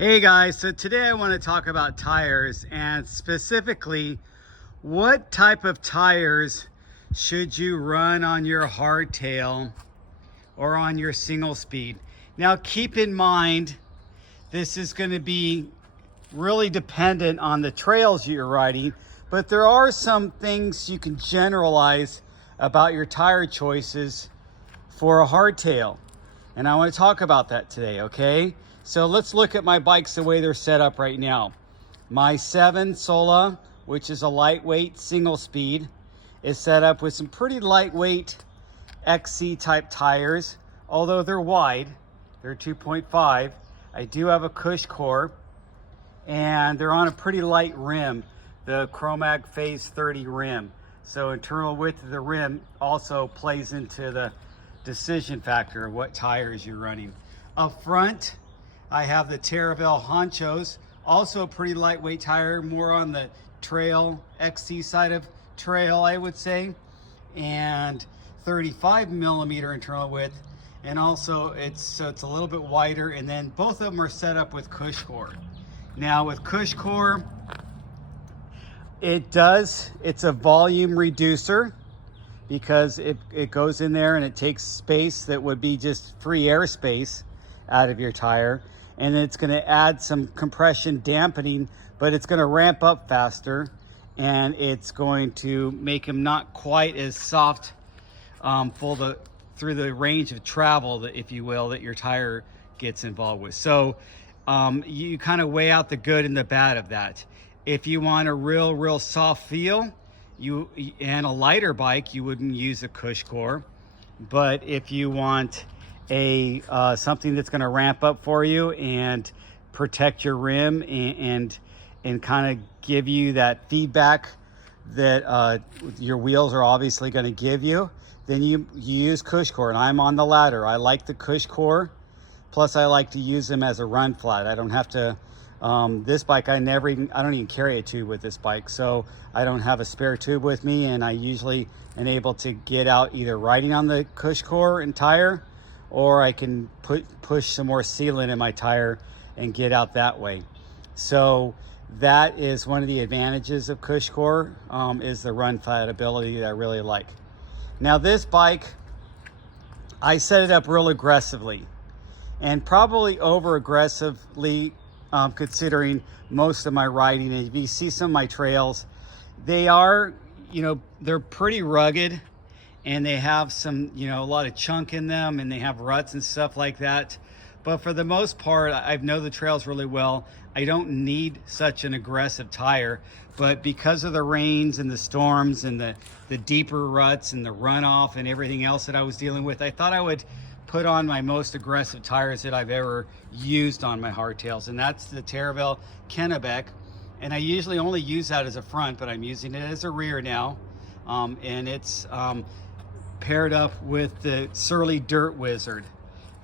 Hey guys, so today I want to talk about tires, and specifically what type of tires should you run on your hardtail or on your single speed. Now keep in mind, this is going to be really dependent on the trails you're riding, but there are some things you can generalize about your tire choices for a hardtail. And I want to talk about that today, okay? So let's look at my bikes the way they're set up right now. My 7 Sola, which is a lightweight single speed, is set up with some pretty lightweight XC type tires, although they're wide. They're 2.5. I do have a Cush core, and they're on a pretty light rim, the Chromag Phase 30 rim. So internal width of the rim also plays into the decision factor of what tires you're running. Up front, I have the Taraval Honchos, also a pretty lightweight tire, more on the trail, XC side of trail, I would say, and 35 millimeter internal width, and also it's a little bit wider, and then both of them are set up with Cush core. Now with Cush core, it's a volume reducer, because it goes in there and it takes space that would be just free airspace out of your tire, and it's going to add some compression dampening, but it's going to ramp up faster, and it's going to make them not quite as soft through the range of travel, that, if you will, that your tire gets involved with. So you kind of weigh out the good and the bad of that. If you want a real soft feel, and a lighter bike, you wouldn't use a Cush core. But if you want something that's going to ramp up for you and protect your rim and kind of give you that feedback that your wheels are obviously going to give you, then you use Cush core. And I'm on the latter. I like the Cush core. Plus I like to use them as a run flat. I don't have to this bike, I don't even carry a tube with this bike, so I don't have a spare tube with me, and I usually am able to get out either riding on the Cush core and tire, or I can push some more sealant in my tire and get out that way. So that is one of the advantages of Cush core, is the run flat ability that I really like. Now this bike, I set it up real aggressively, and probably over aggressively, considering most of my riding. And if you see some of my trails, they are, they're pretty rugged, and they have some, a lot of chunk in them, and they have ruts and stuff like that. But for the most part, I know the trails really well. I don't need such an aggressive tire, but because of the rains and the storms and the deeper ruts and the runoff and everything else that I was dealing with, I thought I would put on my most aggressive tires that I've ever used on my hardtails, and that's the Taraval Kennebec. And I usually only use that as a front, but I'm using it as a rear now, and it's paired up with the Surly Dirt Wizard.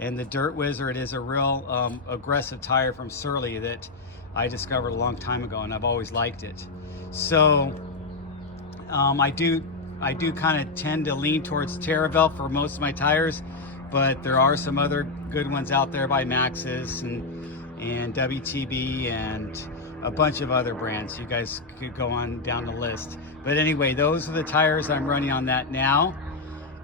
And the Dirt Wizard is a real aggressive tire from Surly that I discovered a long time ago, and I've always liked it. So I do kind of tend to lean towards Taraval for most of my tires, but there are some other good ones out there by Maxxis and WTB and a bunch of other brands. You guys could go on down the list. But anyway, those are the tires I'm running on that now.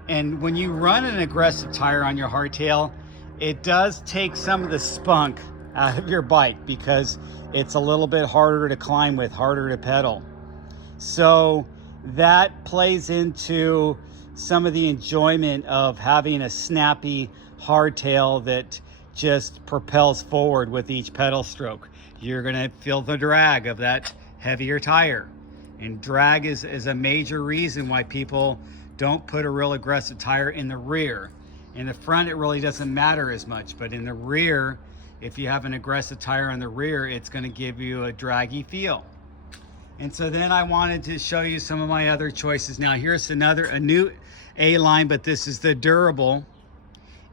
And when you run an aggressive tire on your hardtail, it does take some of the spunk out of your bike, because it's a little bit harder to climb with, harder to pedal. So that plays into some of the enjoyment of having a snappy hardtail that just propels forward with each pedal stroke. You're going to feel the drag of that heavier tire, and drag is a major reason why people don't put a real aggressive tire in the rear. In the front, it really doesn't matter as much, but in the rear, if you have an aggressive tire on the rear, it's going to give you a draggy feel. And so then I wanted to show you some of my other choices. Now here's a new A-line, but this is the durable,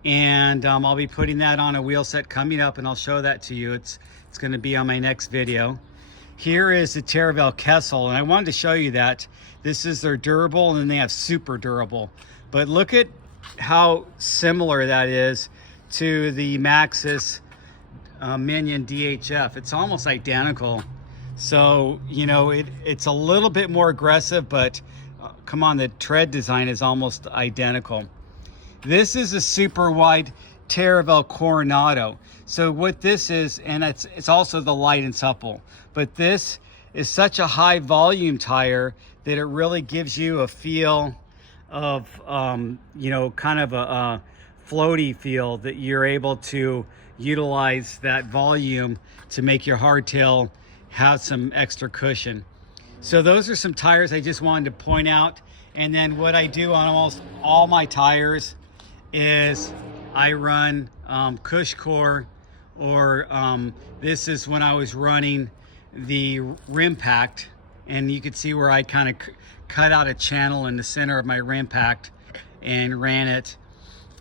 and I'll be putting that on a wheel set coming up, and I'll show that to you. It's going to be on my next video. Here is the Taraval Kessel, and I wanted to show you that. This is their durable, and then they have super durable. But look at how similar that is to the Maxxis Minion DHF. It's almost identical. So, you know, it's a little bit more aggressive, but come on, the tread design is almost identical. This is a super wide Taraval Coronado. So what this is, and it's also the light and supple, but this is such a high volume tire that it really gives you a feel of, you know, kind of a floaty feel, that you're able to utilize that volume to make your hardtail have some extra cushion. So those are some tires I just wanted to point out. And then what I do on almost all my tires is I run Cush Core, or this is when I was running the rim packed, and you could see where I kind of cut out a channel in the center of my rim packed and ran it.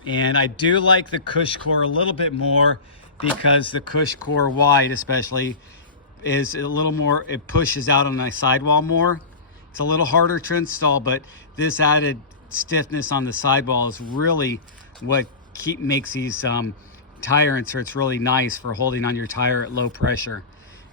And I do like the Cush Core a little bit more, because the Cush Core wide especially is a little more, it pushes out on my sidewall more. It's a little harder to install, but this added stiffness on the sidewall is really what makes these tire inserts really nice for holding on your tire at low pressure.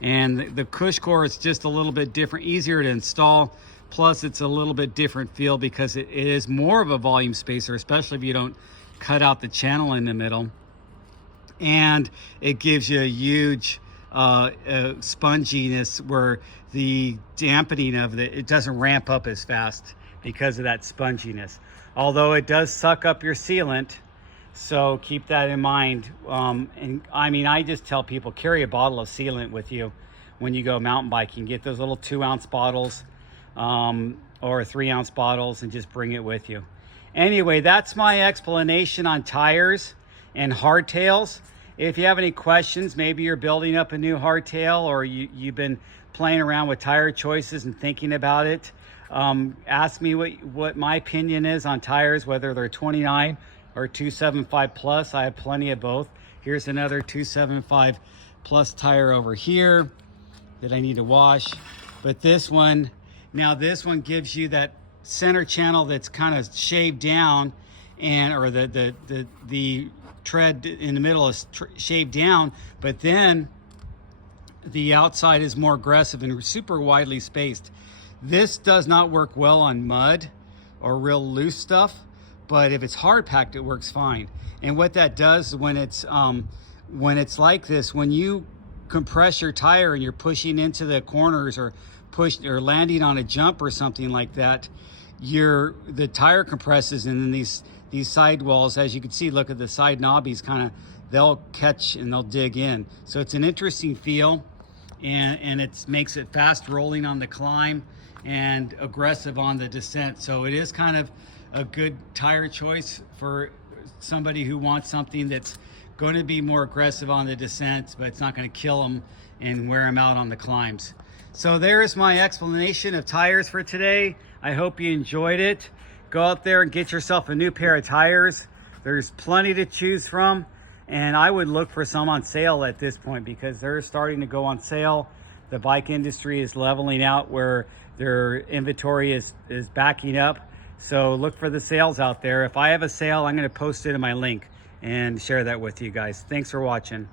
And the Cush Core is just a little bit different, easier to install. Plus it's a little bit different feel because it is more of a volume spacer, especially if you don't cut out the channel in the middle. And it gives you a huge sponginess, where the dampening of it doesn't ramp up as fast because of that sponginess. Although it does suck up your sealant, so keep that in mind. And I mean, I just tell people, carry a bottle of sealant with you when you go mountain biking. Get those little 2-ounce bottles or 3-ounce bottles, and just bring it with you. Anyway, that's my explanation on tires and hardtails. If you have any questions, maybe you're building up a new hardtail, or you've been playing around with tire choices and thinking about it, ask me what my opinion is on tires, whether they're 29 or 275 plus. I have plenty of both. Here's another 275 plus tire over here that I need to wash. But this one, now this one gives you that center channel that's kind of shaved down, and or the tread in the middle is shaved down, but then the outside is more aggressive and super widely spaced. This does not work well on mud or real loose stuff, but if it's hard packed, it works fine. And what that does when it's like this, when you compress your tire and you're pushing into the corners or landing on a jump or something like that, the tire compresses, and then these sidewalls, as you can see, look at the side knobbies, they'll catch and they'll dig in. So it's an interesting feel, and it makes it fast rolling on the climb and aggressive on the descent. So it is kind of a good tire choice for somebody who wants something that's going to be more aggressive on the descent, but it's not going to kill them and wear them out on the climbs. So there's my explanation of tires for today. I hope you enjoyed it. Go out there and get yourself a new pair of tires. There's plenty to choose from, and I would look for some on sale at this point, because they're starting to go on sale. The bike industry is leveling out, where their inventory is backing up. So look for the sales out there. If I have a sale, I'm going to post it in my link and share that with you guys. Thanks for watching.